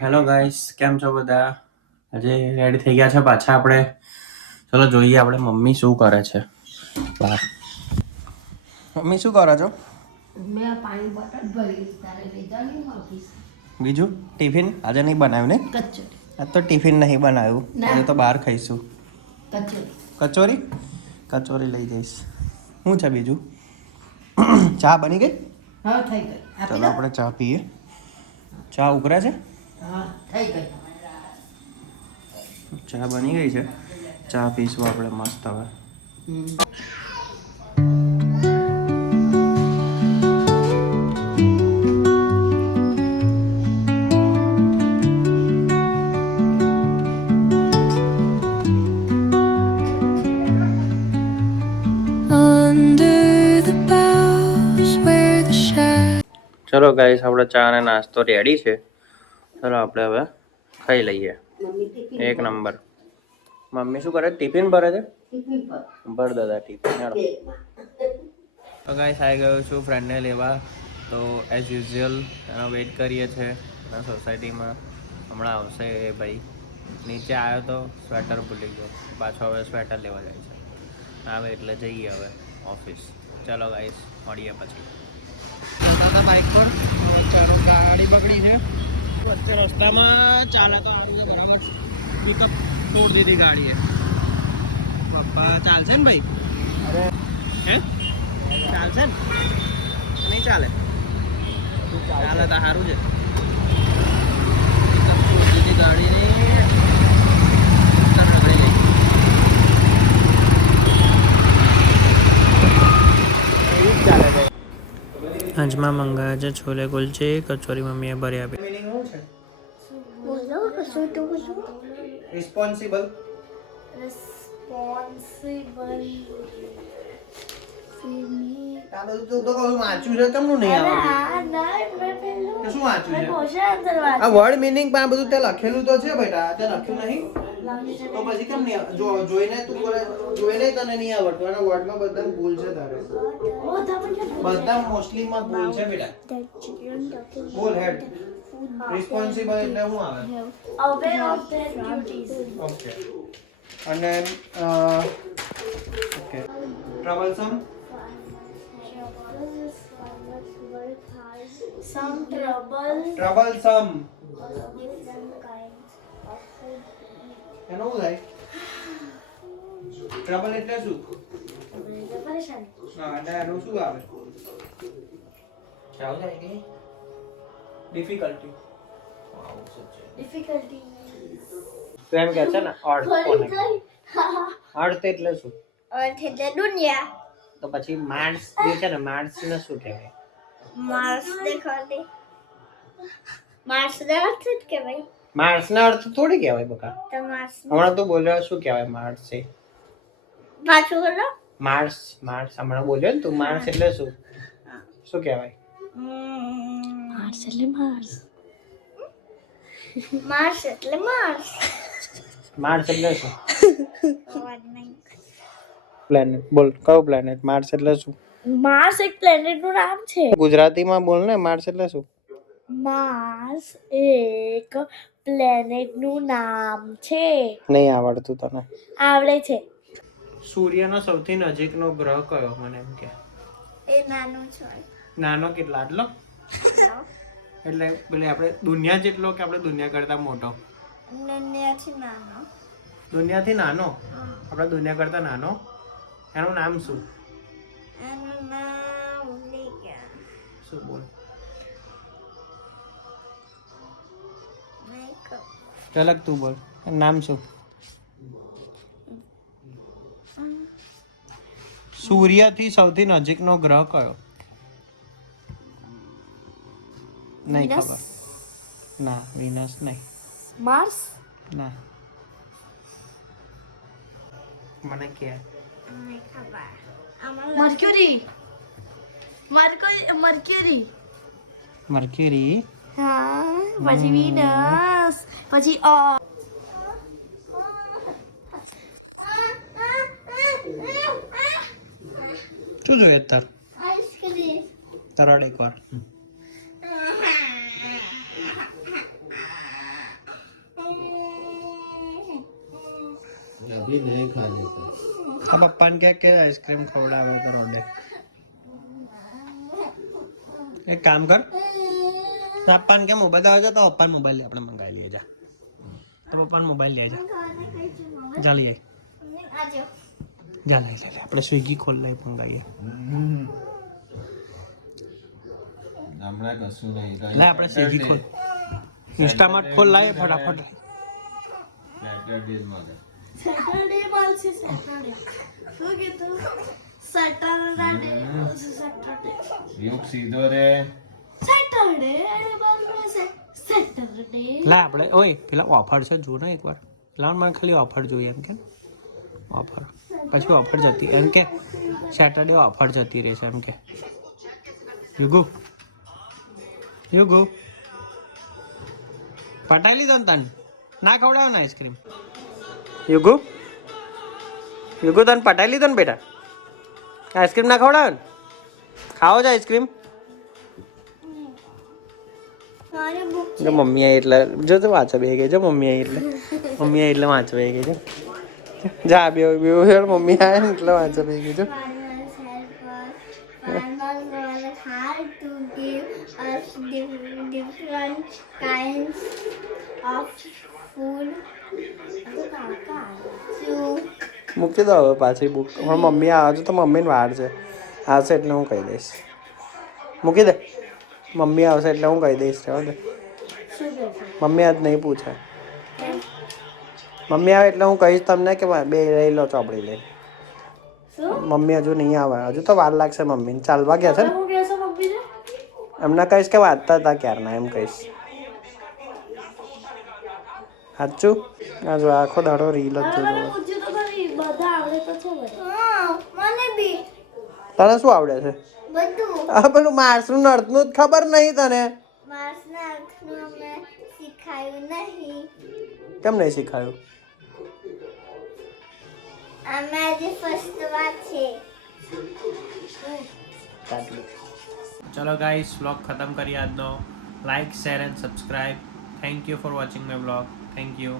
Hello guys, કેમ છો બધા? આજે રેડી થઈ ગયા છે પાછા આપણે. ચલો જોઈએ આપણે મમ્મી શું કરે છે બહાર. મમ્મી શું કરો છો? મેં પાણી બોટલ ભરી તારે લઈ જવાની ઓફિસ. બીજું ટિફિન આજે નહીં બનાવ્યું ને? કચોરી. આજ તો ટિફિન નહીં બનાવ્યું, આજે તો બહાર ખાઈશું. કચોરી. કચોરી? કચોરી લઈ જઈશ. શું છે બીજું? ચા બની ગઈ? હા થઈ ગઈ. ચલો આપણે ચા પીએ. ચા ઉકળે છે? હા થઈ ગઈ. ચા બની ગઈ છે. ચા પીશું આપણે મસ્ત હવે. ચલો ગાઈસ, આપણે ચા અને નાસ્તો રેડી છે. ચલો આપણે હવે ખાઈ લઈએ. એક નંબર. મમ્મી શું કરે? ટિફિન ભરે છે? ભર દાદા ટિફિન. તો ગાઈસ આવી ગયો છું ફ્રેન્ડને લેવા. તો એઝ યુઝ્યુઅલ એનો વેઇટ કરીએ છીએ એના સોસાયટીમાં. હમણાં આવશે એ ભાઈ. નીચે આવ્યો તો સ્વેટર ભૂલી ગયો, પાછો હવે સ્વેટર લેવા જાય છે. આવે એટલે જઈએ હવે ઓફિસ. ચલો ગાઈસ, મળીએ પછી. હતા બાઇક પર, વચ્ચે ગાડી બગડી છે. વચ્ચે રસ્તામાં ચાલતો બરાબર પિકઅપ તોડ દીધી ગાડીએ. પપ્પા ચાલશે ને ભાઈ? અરે હે ચાલશે ને? નહીં ચાલે? ચાલે તો સારું છે. પિકઅપ તોડ દીધી ગાડીની. આજમાં મંગાવ્યા છે છોલે કુલચે, કચોરી મમ્મીએ ભરી આપી. મીનિંગ શું છે? બોલો કશું તો કશું રિસ્પોન્સિબલ. આ બધું તો કહું વાંચ્યું છે, કેમનું નહીં આવડતું? શું વાંચ્યું છે? આ વર્ડ મીનિંગ આ બધું તે લખેલું તો છે બેટા, તે લખ્યું નહીં તો પછી કેમ નહીં? જોઈને તું બોલે, જોઈને તને નહીં આવડતું. અને વર્ડમાં બધા ભૂલ છે તારે, બધા મોસ્ટલી માં ભૂલ છે બેટા. બોલ હેડ. રિસ્પોન્સિબલ એટલે શું આવે? aware of their duties. Okay. અને okay, troublesome. Some trouble troublesome different kinds of food. એનો શું થાય? ટ્રબલ એટલે શું? પરેશાની. હા, એટલે એનું શું આવે? ચાલ જાય કે ડિફિકલ્ટી. Difficulty. તો એમ કે છે ને અર્થ કોને? અર્થ એટલે શું? અર્થ એટલે દુનિયા. તો પછી માર્સ જે છે ને, માર્સ ને શું કહેવાય? માર્સ દેખાતી. માર્સ નો અર્થ જ કહેવાય. માર્સ ના અર્થ થોડી કહેવાય બકા. તો માર્સ હમણાં તું બોલ્યો શું કહેવાય માર્સ છે? પાછું બોલો. માર્સ. માર્સ હમણાં બોલ્યો ને તું. માર્સ એટલે શું? શું કહેવાય? માર્સ એટલે માર્સ. માર્સ એટલે માર્સ. માર્સ એટલે શું? પ્લેનેટ. બોલ, કયો પ્લેનેટ? માર્સ એટલે શું? માર્સ એક પ્લેનેટ નું નામ છે. ગુજરાતીમાં બોલ ને. માર્સ એટલે શું? માર્સ એક પ્લેનેટ નું નામ છે. નહીં આવડતું તને? આવડે છે. સૂર્યનો સૌથી નજીકનો ગ્રહ કયો? મને એમ કે. એ નાનું છે. નાનો કેટલા? આટલો? એટલે પેલે આપણે દુનિયા જેટલો કે આપણે દુનિયા કરતા મોટો? દુનિયાથી નાનો. દુનિયાથી નાનો? આપણે દુનિયા કરતા નાનો? એનું નામ શું? એનું નામ ભૂલી ગયા. શું? બોલ. નહીં કહું. ચલક તું બોલ. નામ શું? સૂર્યથી સૌથી નજીકનો ગ્રહ કયો? નહીં ખબર. ના, વિનસ નહીં. માર્સ. ના, મને કે. નહીં ખબર. મર્ક્યુરી. મર્ક્યુરી. મર્ક્યુરી. હા, પછી વિનસ, પછી શું જોઈએ તાર? આઈસ્ક્રીમ. તરડ એકવાર. अभी नहीं खाने का. આ પપ્પાને કે આઈસ્ક્રીમ ખવડાવે તો રોડે એક કામ કર પપ્પાને કે મોબાઈલ આવે છે તો પપ્પાનો મોબાઈલ આપણે મંગાવી લઈએ જા તો પપ્પાનો મોબાઈલ લે જા લઈ આજો જા લઈ લે આપણે સ્વિગી ખોલ લઈ મંગાવીએ हमारा कसूर नहीं. લે આપણે સ્વિગી ખોલ ઇન્સ્ટામાર્ટ ખોલ લાય ફટાફટ Saturday માં. સેટરડે બોલશે સેટરડે શું કીધું સેટરડે સેટરડે युग सीधो रे. સેટરડે બોલશે સેટરડે લા આપણે ઓય પેલા ઓફર છે જો ને એકવાર લાવ મને ખાલી ઓફર જોઈએ એમ કે ઓફર પછી ઓફર જતી એમ કે સેટરડે ઓફર જતી રહેશે એમ કે યુગુ પટાઈ લીધો ને તને ના ખવડાવો ને આઈસ્ક્રીમ યુગુ તને પટાઈ લીધો ને બેટા આઈસ્ક્રીમ ના ખવડાવે ને ખાવો છે આઈસ્ક્રીમ મારે બુક જો મમ્મી આવી એટલે જો તો વાંચવા બે ગઈ જો મમ્મી આવી એટલે વાંચવા બે ગઈ છે જા બે મમ્મી આવે ને એટલે વાંચવા બે ગઈ જો farmers help us. Farmers work hard to give us different kinds of food. મૂકી દો હવે પાછી બુક પણ મમ્મી આવે છે તો મમ્મીને વાર છે આવશે એટલે હું કહી દઈશ મૂકી દે મમ્મી આવશે એટલે હું કહી દઈશ રહેવા દે મમ્મી આજ નહીં પૂછે મમ્મી આવે એટલે હું કહીશ તમને કે બે લઈ લો ચોપડી લઈ મમ્મી હજુ નહીં આવે હજુ તો વાર લાગશે મમ્મીને ચાલવા ગયા છે ને એમને કહીશ કે વાંચતા હતા ક્યારના એમ કહીશ સાચું આ જો આખો દાડો રીલ જ જોજો બધા આવડે તો છે મને બી તને શું આવડે છે બધું આ પેલું માર્સનું નર્થનું જ ખબર નહીં તને માર્સના અર્થનું અમે શીખાયું નહીં કેમ નહીં શીખાયું અમે આજે ફર્સ્ટ વાર છે ચલો ગાઈસ વ્લોગ ખતમ કરીએ આજનો like share and subscribe thank you for watching my vlog thank you